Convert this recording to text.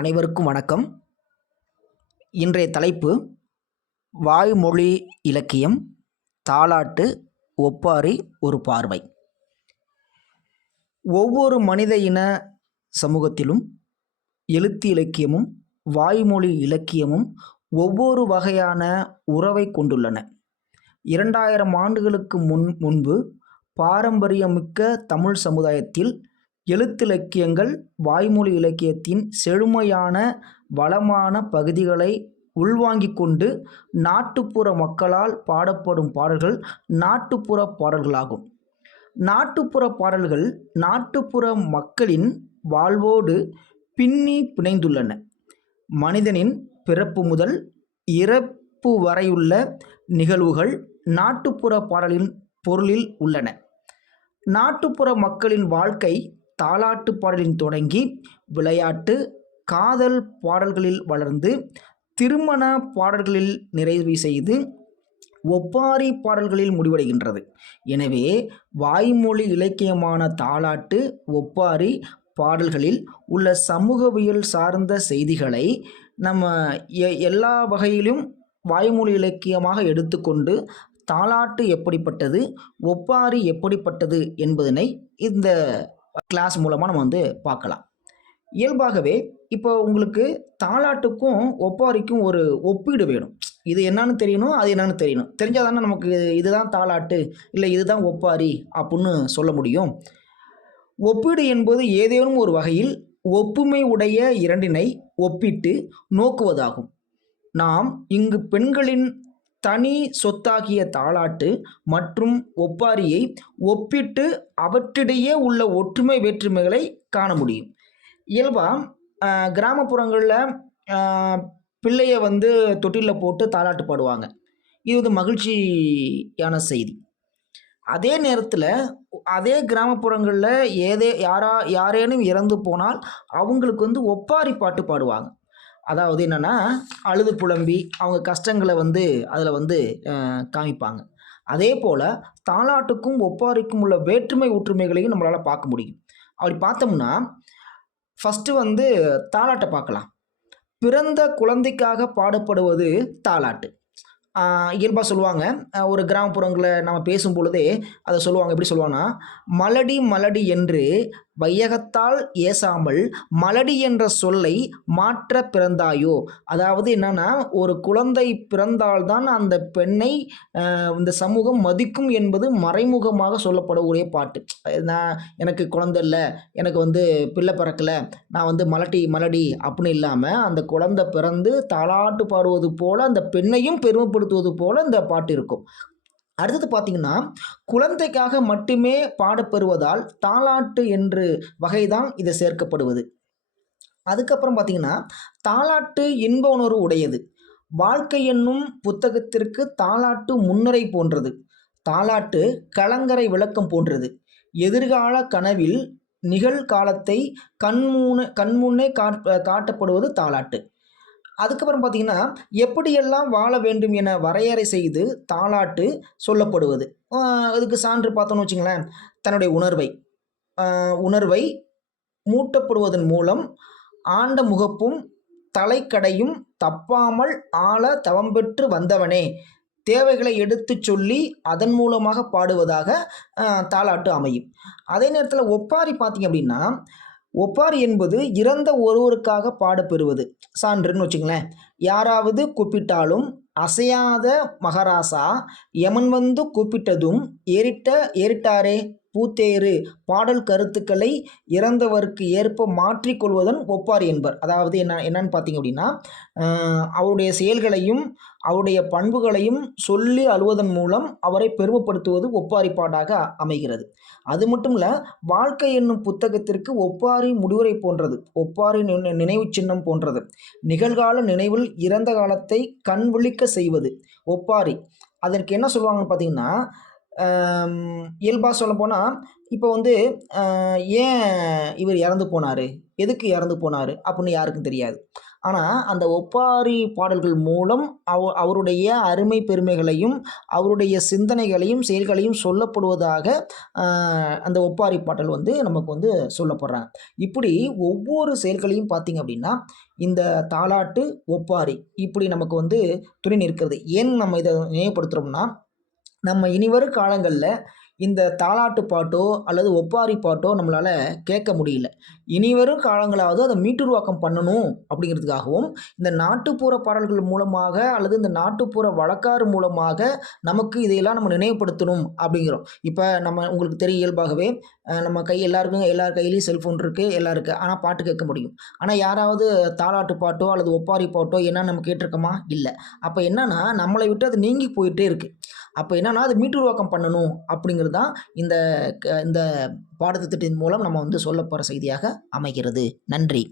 அனைவருக்கும் வணக்கம். இன்றைய தலைப்பு வாய்மொழி இலக்கியம், தாலாட்டு, ஒப்பாரி, ஒரு பார்வை. ஒவ்வொரு மனித இன சமூகத்திலும் எழுத்து இலக்கியமும் வாய்மொழி இலக்கியமும் ஒவ்வொரு வகையான உறவை கொண்டுள்ளன. 2000 ஆண்டுகளுக்கு முன்பு பாரம்பரியமிக்க தமிழ் சமுதாயத்தில் எழுத்திலக்கியங்கள் வாய்மொழி இலக்கியத்தின் செழுமையான வளமான பகுதிகளை உள்வாங்கிக் கொண்டு நாட்டுப்புற மக்களால் பாடப்படும் பாடல்கள் நாட்டுப்புற பாடல்களாகும். நாட்டுப்புற பாடல்கள் நாட்டுப்புற மக்களின் வாழ்வோடு பின்னி பிணைந்துள்ளன. மனிதனின் பிறப்பு முதல் இறப்பு வரையுள்ள நிகழ்வுகள் நாட்டுப்புற பாடலின் பொருளில் உள்ளன. நாட்டுப்புற மக்களின் வாழ்க்கை தாலாட்டு பாடலில் தொடங்கி விளையாட்டு, காதல் பாடல்களில் வளர்ந்து திருமண பாடல்களில் நிறைவு செய்து ஒப்பாரி பாடல்களில் முடிவடைகின்றது. எனவே வாய்மொழி இலக்கியமான தாலாட்டு, ஒப்பாரி பாடல்களில் உள்ள சமூகவியல் சார்ந்த செய்திகளை நம்ம எல்லா வகையிலும் வாய்மொழி இலக்கியமாக எடுத்துக்கொண்டு தாலாட்டு எப்படிப்பட்டது, ஒப்பாரி எப்படிப்பட்டது என்பதனை இந்த கிளாஸ் மூலமாக நம்ம பார்க்கலாம். இயல்பாகவே இப்போ உங்களுக்கு தாலாட்டுக்கும் ஒப்பாரிக்கும் ஒரு ஒப்பீடு வேணும். இது என்னன்னு தெரியணும், அது என்னன்னு தெரியணும். தெரிஞ்சால் தானே நமக்கு இதுதான் தாலாட்டு இல்லை இதுதான் ஒப்பாரி அப்படின்னு சொல்ல முடியும். ஒப்பீடு என்பது ஏதேனும் ஒரு வகையில் ஒப்புமை உடைய இரண்டினை ஒப்பிட்டு நோக்குவதாகும். நாம் இங்கு பெண்களின் தனி சொத்தாகிய தாலாட்டு மற்றும் ஒப்பாரியை ஒப்பிட்டு அவற்றிடையே உள்ள ஒற்றுமை வேற்றுமைகளை காண முடியும். இயல்பாக கிராமப்புறங்களில் பிள்ளையை தொட்டிலில் போட்டு தாலாட்டு பாடுவாங்க. இது மகிழ்ச்சியான செய்தி. அதே நேரத்தில் அதே கிராமப்புறங்களில் யாரேனும் இறந்து போனால் அவங்களுக்கு ஒப்பாரி பாட்டு பாடுவாங்க. அதாவது என்னென்னா, அழுது புலம்பி அவங்க கஷ்டங்களை அதில் காமிப்பாங்க. அதே போல் தாலாட்டுக்கும் ஒப்பாரிக்கும் உள்ள வேற்றுமை ஒற்றுமைகளையும் நம்மளால் பார்க்க முடியும். அப்படி பார்த்தோம்னா ஃபஸ்ட்டு தாலாட்டை பார்க்கலாம். பிறந்த குழந்தைக்காக பாடப்படுவது தாலாட்டு. இயல்பாக சொல்லுவாங்க, ஒரு கிராமப்புறங்களில் நம்ம பேசும் பொழுதே அதை சொல்லுவாங்க. எப்படி சொல்லுவாங்கன்னா, மலடி மலடி என்று வையகத்தால் ஏசாமல் மலடி என்ற சொல்லை மாற்ற பிறந்தாயோ. அதாவது என்னன்னா, ஒரு குழந்தை பிறந்தால்தான் அந்த பெண்ணை இந்த சமூகம் மதிக்கும் என்பது மறைமுகமாக சொல்லப்படக்கூடிய பாட்டு. எனக்கு குழந்தை இல்லை, எனக்கு பிள்ளை பிறக்கலை, நான் மலடி மலடி அப்படின்னு இல்லாமல் அந்த குழந்தை பிறந்து தாலாட்டு பாடுவது போல அந்த பெண்ணையும் பெருமைப்படுத்துவது போல இந்த பாட்டு இருக்கும். அடுத்தது பார்த்திங்கன்னா, குழந்தைக்காக மட்டுமே பாடப்பெறுவதால் தாலாட்டு என்று வகைதான் இதை சேர்க்கப்படுவது. அதுக்கப்புறம் பார்த்திங்கன்னா, தாலாட்டு இன்ப உணர்வு உடையது. வாழ்க்கை என்னும் புத்தகத்திற்கு தாலாட்டு முன்னுரை போன்றது. தாலாட்டு கலங்கரை விளக்கம் போன்றது. எதிர்கால கனவில் நிகழ்காலத்தை கண்முன்னே காட்டப்படுவது தாலாட்டு. அதுக்கப்புறம் பார்த்திங்கன்னா, எப்படியெல்லாம் வாழ வேண்டும் என வரையறை செய்து தாலாட்டு சொல்லப்படுவது. அதுக்கு சான்று பார்த்தோன்னு வச்சுங்களேன், தன்னுடைய உணர்வை மூட்டப்படுவதன் மூலம் ஆண்ட முகப்பும் தலைக்கடையும் தப்பாமல் ஆள தவம்பெற்று வந்தவனே தேவைகளை எடுத்து சொல்லி அதன் மூலமாக பாடுவதாக தாலாட்டு அமையும். அதே நேரத்தில் ஒப்பாரி பார்த்திங்க அப்படின்னா, ஒப்பாரி என்பது இறந்த ஒருவருக்காக பாடப்பெறுவது. சான்றுன்னு வச்சுங்களேன், யாராவது கூப்பிட்டாலும் அசையாத மகாராசா யமன் கூப்பிட்டதும் ஏறிட்டாரே பூத்தேறு பாடல் கருத்துக்களை இறந்தவருக்கு ஏற்ப மாற்றிக்கொள்வதன் ஒப்பாரி என்பர். அதாவது என்னன்னு பார்த்தீங்க அப்படின்னா, அவருடைய செயல்களையும் அவருடைய பண்புகளையும் சொல்லி அழுவதன் மூலம் அவரை பெருமைப்படுத்துவது ஒப்பாரி பாடாக அமைகிறது. அது மட்டும் இல்லை, வாழ்க்கை என்னும் புத்தகத்திற்கு ஒப்பாரி முடிவுரை போன்றது. ஒப்பாரி நினைவு சின்னம் போன்றது. நிகழ்கால நினைவில் இறந்த காலத்தை கண் விழிக்க செய்வது ஒப்பாரி. அதற்கு என்ன சொல்லுவாங்கன்னு பார்த்தீங்கன்னா, இயல்பாக சொல்ல போனால், இப்போ ஏன் இவர் இறந்து போனார், எதுக்கு இறந்து போனார் அப்படின்னு யாருக்கும் தெரியாது. ஆனால் அந்த ஒப்பாரி பாடல்கள் மூலம் அவருடைய அருமை பெருமைகளையும் அவருடைய சிந்தனைகளையும் செயல்களையும் சொல்லப்படுவதாக அந்த ஒப்பாரி பாடல் வந்து நமக்கு வந்து சொல்லப்படுறாங்க. இப்படி ஒவ்வொரு செயல்களையும் பார்த்தீங்க அப்படின்னா இந்த தாலாட்டு, ஒப்பாரி இப்படி நமக்கு வந்து துணை நிற்கிறது. ஏன் நம்ம இதை நினைவுபடுத்துகிறோம்னா, நம்ம இனிவரும் காலங்களில் இந்த தாலாட்டு பாட்டோ அல்லது ஒப்பாரி பாட்டோ நம்மளால் கேட்க முடியல. இனிவரும் காலங்களாவது அதை மீட்டுருவாக்கம் பண்ணணும் அப்படிங்கிறதுக்காகவும், இந்த நாட்டுப்புற பாடல்கள் மூலமாக அல்லது இந்த நாட்டுப்புற வழக்காறு மூலமாக நமக்கு இதையெல்லாம் நம்ம நினைவுபடுத்தணும் அப்படிங்கிறோம். இப்போ உங்களுக்கு தெரியும் இயல்பாகவே நம்ம எல்லார் கையிலயும் செல்ஃபோன் இருக்குது, எல்லாம் இருக்குது. ஆனால் பாட்டு கேட்க முடியும். ஆனால் யாராவது தாலாட்டு பாட்டோ அல்லது ஒப்பாரி பாட்டோ என்னன்னு நம்ம கேட்டிருக்கோமா? இல்லை. அப்போ என்னன்னா நம்மளை விட்டு அது நீங்கி போயிட்டே இருக்குது. அப்போ என்னன்னா அது மீட்டுருவாக்கம் பண்ணணும் அப்படிங்கிறது தான் இந்த பாடத்திட்டத்தின் மூலம் நம்ம வந்து சொல்லப்போகிற செய்தியாக அமைகிறது. நன்றி.